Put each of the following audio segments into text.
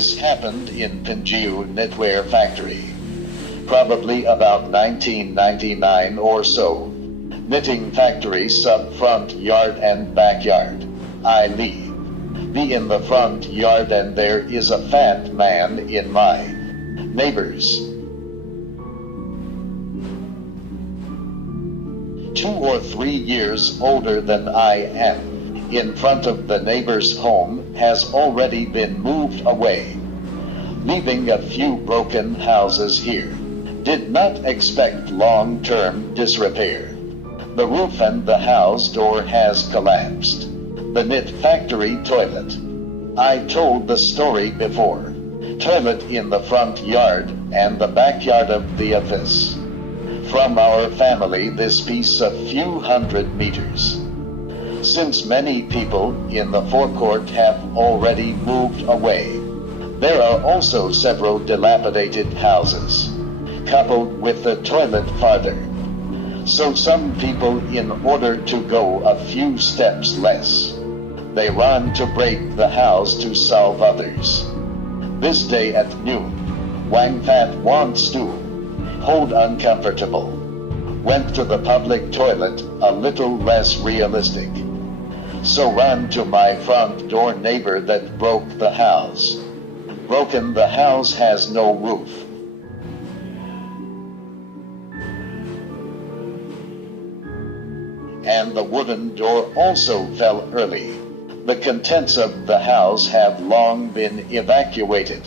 This happened in Pingyu knitwear factory, probably about 1999 or so. Knitting factory sub front yard and backyard. I be in the front yard and there is a fat man in my neighbors. 2 or 3 years older than I am, in front of the neighbor's home, has already been moved away, leaving a few broken houses here. Did not expect long-term disrepair. The roof and the house door has collapsed. The knit factory toilet. I told the story before. Toilet in the front yard and the backyard of the office. From our family this piece a few hundred meters. Since many people in the forecourt have already moved away, there are also several dilapidated houses, coupled with the toilet farther. So some people, in order to go a few steps less, they run to break the house to solve others. This day at noon, Wang fat want stool, hold uncomfortable. Went to the public toilet, a little less realistic. So run to my front door neighbor that broke the house. Broken the house has no roof. And the wooden door also fell early. The contents of the house have long been evacuated.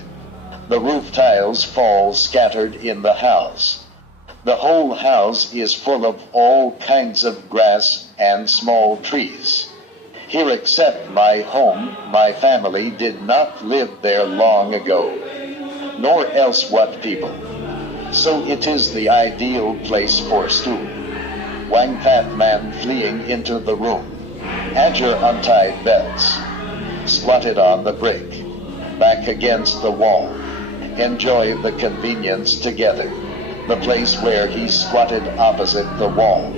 The roof tiles fall scattered in the house. The whole house is full of all kinds of grass and small trees. Here except my home, my family did not live there long ago, nor else what people. So it is the ideal place for stool. Wang fat man fleeing into the room. Azure untied belts. Squatted on the brick. Back against the wall. Enjoy the convenience together. The place where he squatted opposite the wall.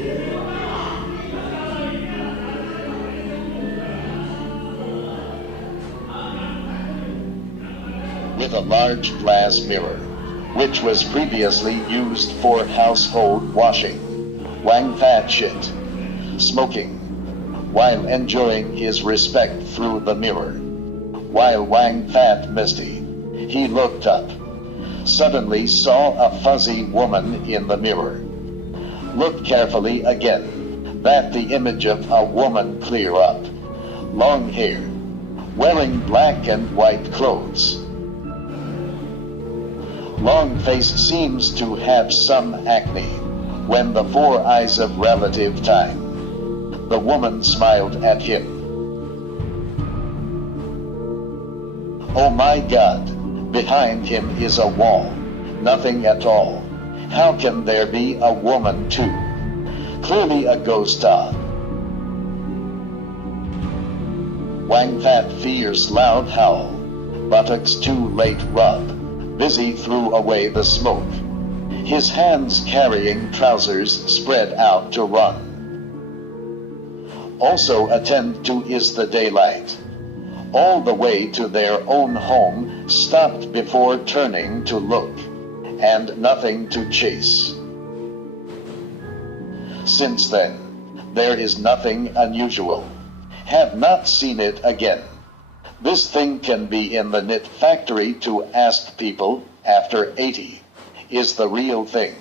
With a large glass mirror, which was previously used for household washing. Wang fat shit. Smoking. While enjoying his respect through the mirror. While Wang fat misty, he looked up. Suddenly saw a fuzzy woman in the mirror. Looked carefully again. That the image of a woman clear up. Long hair. Wearing black and white clothes. Long face seems to have some acne. When the 4 eyes of relative time. The woman smiled at him. Oh my God, behind him is a wall. Nothing at all. How can there be a woman too? Clearly a ghost dog. Wang fat fierce loud howl. Buttocks too late rub. Busy threw away the smoke. His hands carrying trousers spread out to run. Also attend to is the daylight. All the way to their own home, stopped before turning to look, and nothing to chase. Since then, there is nothing unusual. Have not seen it again. This thing can be in the knit factory to ask people, after 80, is the real thing.